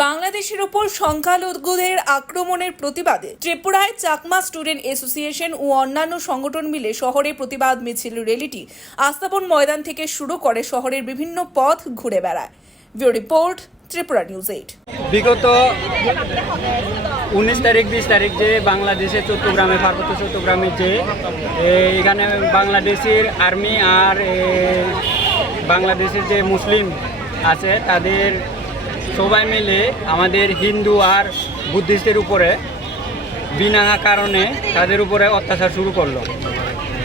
বাংলাদেশের ওপর সংখ্যালঘুদের আক্রমণের প্রতিবাদে ত্রিপুরায় চাকমা স্টুডেন্ট অ্যাসোসিয়েশন ও অন্যান্য সংগঠন মিলে শহরে প্রতিবাদ মিছিল র্যালিটি আস্তাবন ময়দান থেকে শুরু করে শহরের বিভিন্ন পথ ঘুরে বেড়ায়। ব্যুরো রিপোর্ট, ত্রিপুরা নিউজ 8। বিগত 19 তারিখ 20 তারিখ যে বাংলাদেশে চট্টগ্রামে পার্বত্য চট্টগ্রামে যে এখানে বাংলাদেশের আর্মি আর বাংলাদেশের যে মুসলিম আছে তাদের সবাই মিলে আমাদের হিন্দু আর বুদ্ধিস্টের উপরে বিনা কারণে তাদের উপরে অত্যাচার শুরু করলো।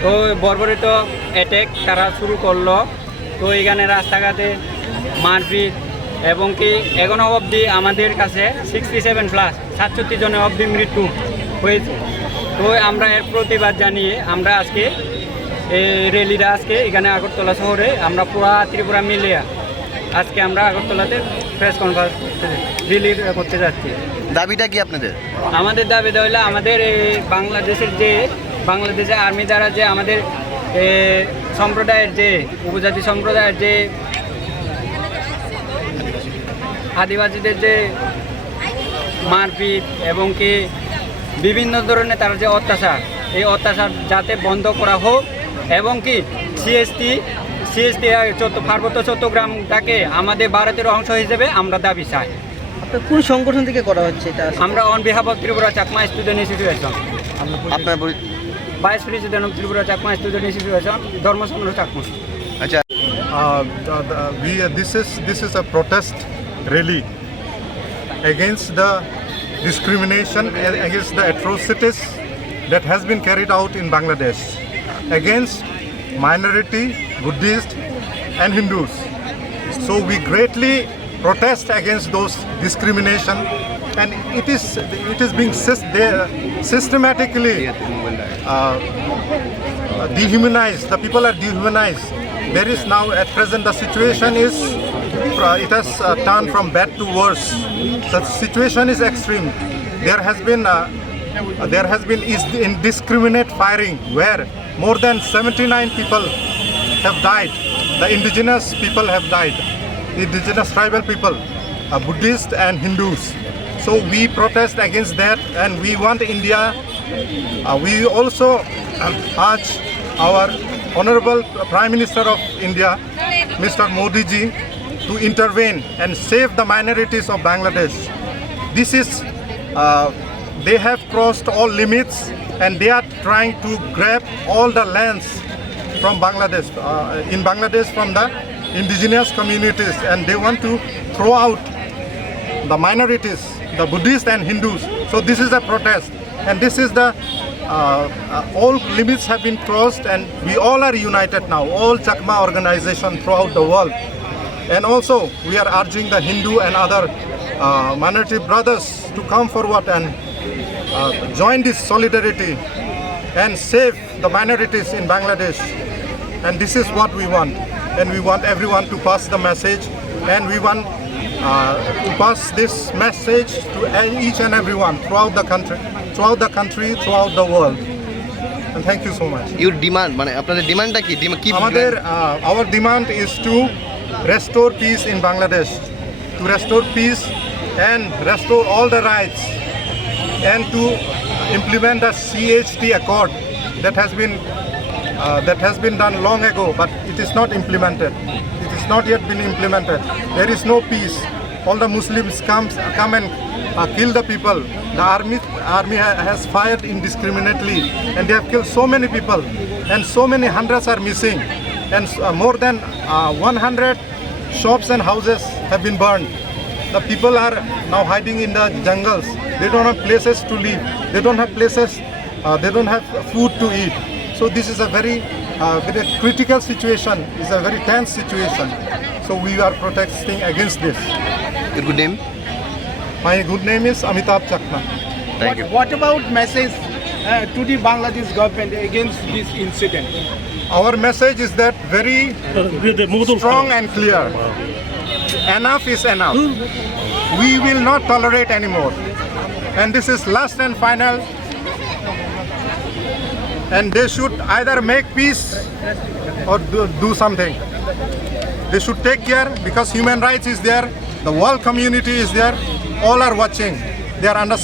তো বর্বরিত অ্যাটাক তারা শুরু করলো। তো এখানে রাস্তাঘাটে মারপিট এবং কি এখনো অবধি আমাদের কাছে 67+ জনের অবধি মৃত্যু হয়েছে। তো আমরা এর প্রতিবাদ জানিয়ে আমরা আজকে এই র্যালিটা আজকে এখানে আগরতলা শহরে আমরা পুরা ত্রিপুরা মিলিয়ে আজকে আমরা আগরতলাতে প্রেস কনফারেন্স রিলি করতে যাচ্ছি। দাবিটা কি আপনাদের? আমাদের দাবিটা হইলে আমাদের বাংলাদেশের আর্মি দ্বারা যে আমাদের সম্প্রদায়ের যে উপজাতি সম্প্রদায়ের যে আদিবাসীদের যে মারপিট এবং কি বিভিন্ন ধরনের তার যে অত্যাচার, এই অত্যাচার যাতে বন্ধ করা হোক এবং কি সিএসটি পার্বত্য চট্টগ্রামটাকে আমাদের ভারতের অংশ হিসেবে আমরা দাবি চাই। আপনার কোন সংগঠন থেকে করা হচ্ছে এটা? আমরা on behalf of Tripura Chakma student association, আপনার vice president of Tripura Chakma student association, Dharmasangha Chakma. আচ্ছা, this is a protest rally against the discrimination, against the atrocities that has been carried out in Bangladesh against minority, Buddhist and Hindus. So we greatly protest against those discrimination, and it is being systematically dehumanized. The people are dehumanized. There is now at present the situation is it has turned from bad to worse. The situation is extreme. There has been indiscriminate firing where more than 79 people have died. The indigenous people have died, indigenous tribal people, Buddhists and Hindus. So we protest against that, and we want India. We also urge our Honorable Prime Minister of India, Mr. Modi ji, to intervene and save the minorities of Bangladesh. This is, they have crossed all limits and they are trying to grab all the lands from Bangladesh, in Bangladesh from the indigenous communities, and they want to throw out the minorities, the Buddhists and Hindus. So this is a protest, and this is the all limits have been crossed, and we all are united now, all Chakma organization throughout the world. And also we are urging the Hindu and other minority brothers to come forward and join this solidarity and save the minorities in Bangladesh. And this is what we want, and we want everyone to pass the message, and we want to pass this message to each and everyone throughout the country, throughout the world. And thank you so much. Your demand, মানে আপনাদের ডিমান্ডটা কি? Our demand is to restore peace in Bangladesh, to restore peace and restore all the rights, and to implement the CHT Accord that has been done long ago, but it is not implemented. It is not yet been implemented. There is no peace. All the Muslims come and kill the people. The army has fired indiscriminately, and they have killed so many people, and so many hundreds are missing, and more than 100 shops and houses have been burned. The people are now hiding in the jungles. They don't have places to live. They don't have places. They don't have food to eat. So this is a very critical situation. It's a very tense situation. So we are protesting against this. Your good name? My good name is Amitabh Chakma. Thank you. What about message to the Bangladesh government against this incident? Our message is that very strong and clear. Enough is enough. We will not tolerate anymore. And this is last and final. And they should either make peace or do something. They should take care, because human rights is there, the world community is there. all are watching. They are under